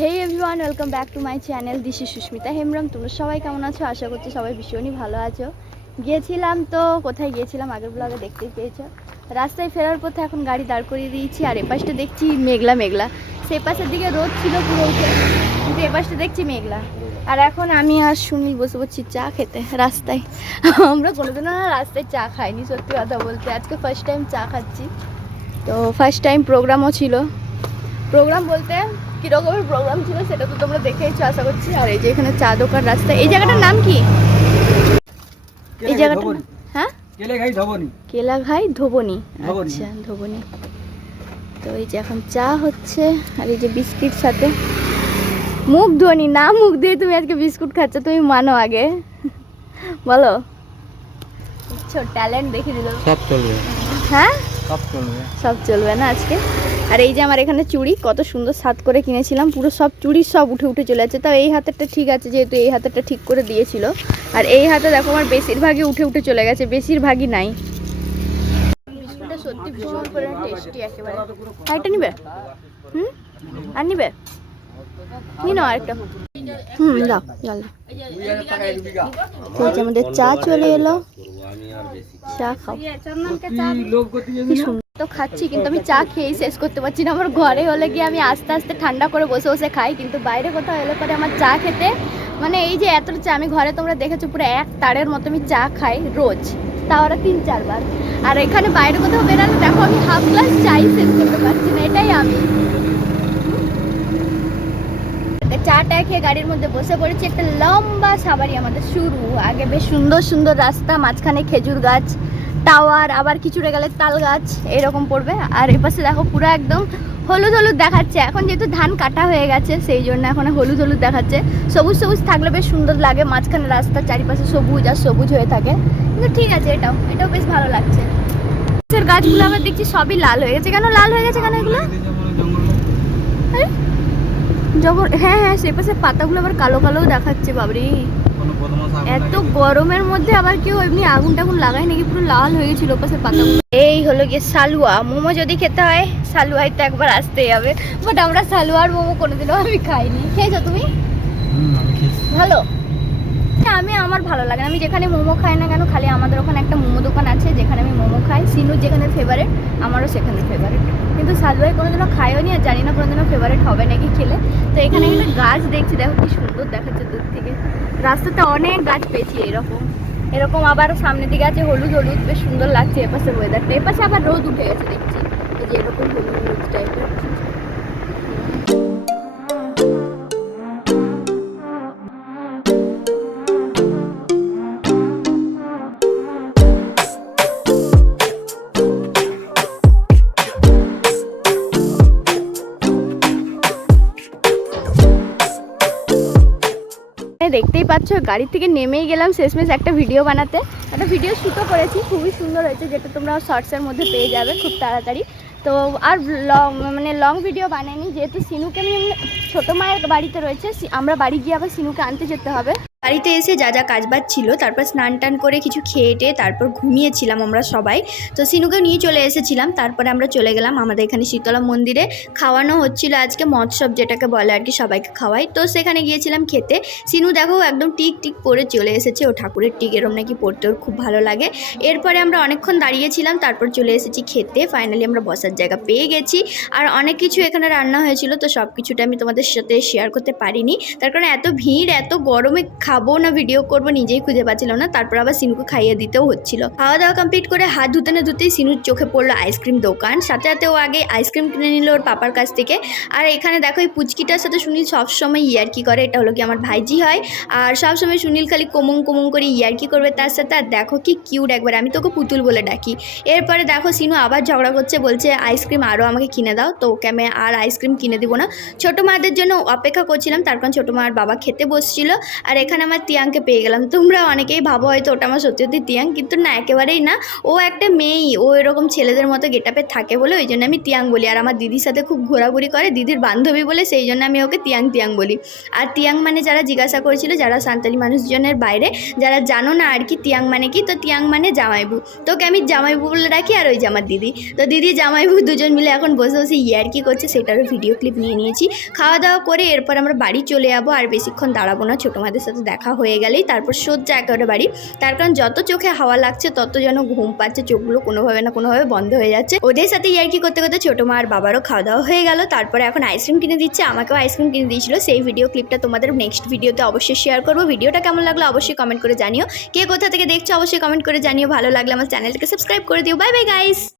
Hey everyone welcome back to my channel Dishi Susmita Hembram তোমরা সবাই কেমন আছো? আশা করছি সবাই ভীষণই ভালো আছো। গিয়েছিলাম তো, কোথায় গিয়েছিলাম? আগের ব্লগে দেখতেই পেয়েছ। রাস্তায় ফেরার পথে এখন গাড়ি দাঁড় করিয়ে দিয়েছি, আর এপাশটা দেখছি মেঘলা মেঘলা। সেই পাশের দিকে রোদ ছিল পুরো কিন্তু এপাশটা দেখছি মেঘলা। আর এখন আমি আর সুনীল বসে বসছি চা খেতে রাস্তায়। আমরা কোনোদিনও না রাস্তায় চা খাইনি, সত্যি কথা বলতে। আজকে ফার্স্ট টাইম চা খাচ্ছি। তো ফার্স্ট টাইম প্রোগ্রামও ছিল। প্রোগ্রাম বলতে কীরকমের প্রোগ্রাম ছিল সেটা তো তোমরা দেখেইছো আশা করছি। আর এই যে এখানে চা দোকান রাস্তা এই জায়গাটার নাম কি? এই জায়গাটার নাম- হ্যাঁ? কেলে খাই ধবনি? কেলাঘাই ধোবনি। ধোবনি। আচ্ছা ধোবনি। তো এই যে এখন চা হচ্ছে আর এই যে বিস্কিট সাথে। মুখ ধোনি না মুখ দিয়ে তুমি আজকে বিস্কুট খাচ্ছ তুমি মানো আগে। বলো। ট্যালেন্ট দেখে দিল। সব চলবে। হ্যাঁ? সব চলবে। সব চলবে না আজকে? আর এই যে আমার এখানে চুড়ি কত সুন্দর সাত করে কিনেছিলাম পুরো সব চুড়ি সব উঠে উঠে চলে যাচ্ছে। তাও এই হাতেরটা ঠিক আছে যেহেতু এই হাতেরটা ঠিক করে দিয়েছিল। আর এই হাতে দেখো আমার বেশিরভাগই উঠে উঠে চলে গেছে বেশিরভাগই নাই। বিস্কুটটা সত্যি ভীষণ করে টেস্টি একেবারে। আরেকটা নিবে? হুম? আর নিবে? নিয়ে নাও আরেকটা। হুম দাও জল আমাদের চা চলে এলো। চা খাও। কি তো খাচ্ছি, কিন্তু আমি চা খেয়েই শেষ করতে পারছি না। আমার ঘরে হলে গিয়ে আমি আস্তে আস্তে ঠান্ডা করে বসে বসে খাই, কিন্তু বাইরে কোথাও এলে পরে আমার চা খেতে মানে এই যে এত চা, আমি ঘরে তোমরা দেখেছ পুরো এক তারের মতো আমি চা খাই রোজ, তাও ওরা তিন চারবার। আর এখানে বাইরে কোথাও বেরালে দেখো আমি হাফ গ্লাস চাই শেষ করতে পারছি না, এটাই আমি। চাটা খেয়ে গাড়ির মধ্যে বসে পড়েছি, একটা লম্বা সাবারি আমাদের শুরু। আগে বেশ সুন্দর সুন্দর রাস্তা, মাঝখানে খেজুর গাছ টাওয়ার আবার কিছুটা গেলে তাল গাছ এরকম পড়বে। আর এপাশে দেখো পুরো একদম হলুদ হলুদ দেখাচ্ছে। এখন যেহেতু ধান কাটা হয়ে গেছে, সেই জন্য এখন হলুদ হলুদ দেখাচ্ছে। সবুজ সবুজ থাকলে বেশ সুন্দর লাগে, মাঝখানে রাস্তার চারিপাশে সবুজ আর সবুজ হয়ে থাকে। কিন্তু ঠিক আছে এটাও এটাও বেশ ভালো লাগছে। গাছগুলো আবার দেখছি সবই লাল হয়ে গেছে। কেন লাল হয়ে গেছে কেন এগুলো? জবর হ্যাঁ হ্যাঁ সে পাশে পাতাগুলো আবার কালো কালো দেখাচ্ছে, বাবরি। এত গরমের মধ্যে আবার কেউ এমনি আগুন টাগুন লাগায় নাকি? পুরো লাল হয়ে গেছিল পাশে পাতাগুলো। এই হলো গিয়ে সালুয়া। মোমো যদি খেতে হয় সালুয়ায় তো একবার আসতেই হবে। বাট আমরা সালুয়ার মোমো কোনোদিনও আমি খাইনি। খেয়েছো তুমি? ভালো? ভালো লাগে না। আমি যেখানে মোমো খাই না কেন, খালি আমাদের ওখানে একটা মোমো দোকান আছে, যেখানে আমি মোমো খাই। সিনুর যেখানে ফেভারেট আমারও সেখানে ফেভারেট কিন্তু সালুয়াই কোনোদিনও খাইও নি, আর জানি না কোনোদিনও ফেভারেট হবে নাকি খেলে। তো এখানে একটা গাছ দেখছি, দেখো কি সুন্দর দেখাচ্ছে দূর থেকে রাস্তাতে অনেক গাছ পেয়েছি এরকম। এরকম আবার সামনের দিকে আছে হলুদ হলুদ, বেশ সুন্দর লাগছে এপাশে ওয়েদারটা এপাশে আবার রোদ উঠে গেছে, দেখছি। যে এরকম হলুদ হলুদ টাইপের দেখতেই পাচ্ছ, গাড়ি থেকে নেমেই গেলাম শেষমেশ একটা ভিডিও বানাতে। একটা ভিডিও শ্যুটও করেছি, খুবই সুন্দর হয়েছে, যেটা তোমরা শর্টসের মধ্যে পেয়ে যাবে খুব তাড়াতাড়ি। তো আর লং মানে লং ভিডিও বানাইনি, যেহেতু সিনুকে আমি ছোটো মায়ের বাড়িতে রয়েছে আমরা বাড়ি গিয়ে আবার সিনুকে আনতে যেতে হবে। বাড়িতে এসে যা যা কাজবাজ ছিল, তারপর স্নান টান করে কিছু খেয়ে টেয়ে তারপর ঘুমিয়েছিলাম আমরা সবাই। তো সিনুকে নিয়ে চলে এসেছিলাম, তারপরে আমরা চলে গেলাম আমাদের এখানে শীতলা মন্দিরে। খাওয়ানো হচ্ছিল আজকে মৎসব যেটাকে বলে আর কি সবাইকে খাওয়াই। তো সেখানে গিয়েছিলাম খেতে। সিনু দেখো একদম টিক টিক পরে চলে এসেছে, ও ঠাকুরের টিক এরম নাকি পড়তে ওর খুব ভালো লাগে। এরপরে আমরা অনেকক্ষণ দাঁড়িয়েছিলাম, তারপর চলে এসেছি খেতে। ফাইনালি আমরা বসার জায়গা পেয়ে গেছি। আর অনেক কিছু এখানে রান্না হয়েছিল, তো সব কিছুটা আমি তোমাদের সাথে শেয়ার করতে পারিনি। তার কারণে এত ভিড়, এত গরমে খাব না ভিডিও করব, নিজেই খুঁজে পাচ্ছিলাম না। তারপর আবার সিনুকে খাইয়ে দিতেও হচ্ছিল। খাওয়া দাওয়া কমপ্লিট করে হাত ধুতে না ধুতেই সিনুর চোখে পড়ল আইসক্রিম দোকান। সাথে সাথে ও আগে আইসক্রিম কিনে নিল ওর পাপার কাছ থেকে। আর এখানে দেখো এই পুচকিটার সাথে সুনীল সবসময় ইয়ার্কি করে। এটা হলো কি আমার ভাইজি হয়। আর সবসময় সুনীল খালি কোমং কোমং করে ইয়ার্কি করবে তার সাথে। আর দেখো কি কিউট একবার, আমি তোকে পুতুল বলে ডাকি। এরপরে দেখো সিনু আবার ঝগড়া করছে, বলছে আইসক্রিম আরও আমাকে কিনে দাও। তো ওকে আমি আর আইসক্রিম কিনে দিব না। ছোটো মাদের জন্য অপেক্ষা করছিলাম। তার কারণ ছোটো মার বাবা খেতে বসছিল। আর এখানে আমার তিয়াংকে পেয়ে গেলাম। তোমরা অনেকেই ভাবো হয়তো ওটা আমার সত্যি সত্যি তিয়াং, কিন্তু না, একেবারেই না। ও একটা মেয়েই, ও এরকম ছেলেদের মতো গেটাপে থাকে বলে ওই জন্য আমি তিয়াং বলি। আর আমার দিদির সাথে খুব ঘোরাঘুরি করে, দিদির বান্ধবী বলে, সেই জন্য আমি ওকে তিয়াং তিয়াং বলি। আর তিয়াং মানে যারা জিজ্ঞাসা করেছিল, যারা সান্তালি মানুষজনের বাইরে, যারা জানো না আর কি তিয়াং মানে কি, তো তিয়াং মানে জামাইবু। তোকে আমি জামাইবু বলে রাখি আর ওই যে আমার দিদি। তো দিদি, জামাইবু দুজন মিলে এখন বসে বসে ইয়ার কি করছে, সেটারও ভিডিও ক্লিপ নিয়ে নিয়েছি। খাওয়া দাওয়া করে এরপর আমরা বাড়ি চলে যাব, আর বেশিক্ষণ দাঁড়াবো না ছোটো মাদের সাথে দেখা হয়ে গেলেই তারপর সোজা একেবারে বাড়ি। তার কারণ যত চোখে হাওয়া লাগছে, তত যেন ঘুম পাচ্ছে, চোখগুলো কোনোভাবে না কোনোভাবে বন্ধ হয়ে যাচ্ছে। ওদের সাথে ইয়ার্কি করতে করতে ছোটো মা আর বাবারও খাওয়া দাওয়া হয়ে গেল। তারপরে এখন আইসক্রিম কিনে দিচ্ছে, আমাকেও আইসক্রিম কিনে দিয়েছিল। সেই ভিডিও ক্লিপটা তোমাদের নেক্সট ভিডিওতে অবশ্যই শেয়ার করব। ভিডিওটা কেমন লাগল অবশ্যই কমেন্ট করে জানিও। কে কোথা থেকে দেখছ অবশ্যই কমেন্ট করে জানিও। ভালো লাগলে আমার চ্যানেলটাকে সাবস্ক্রাইব করে দিও। Bye bye guys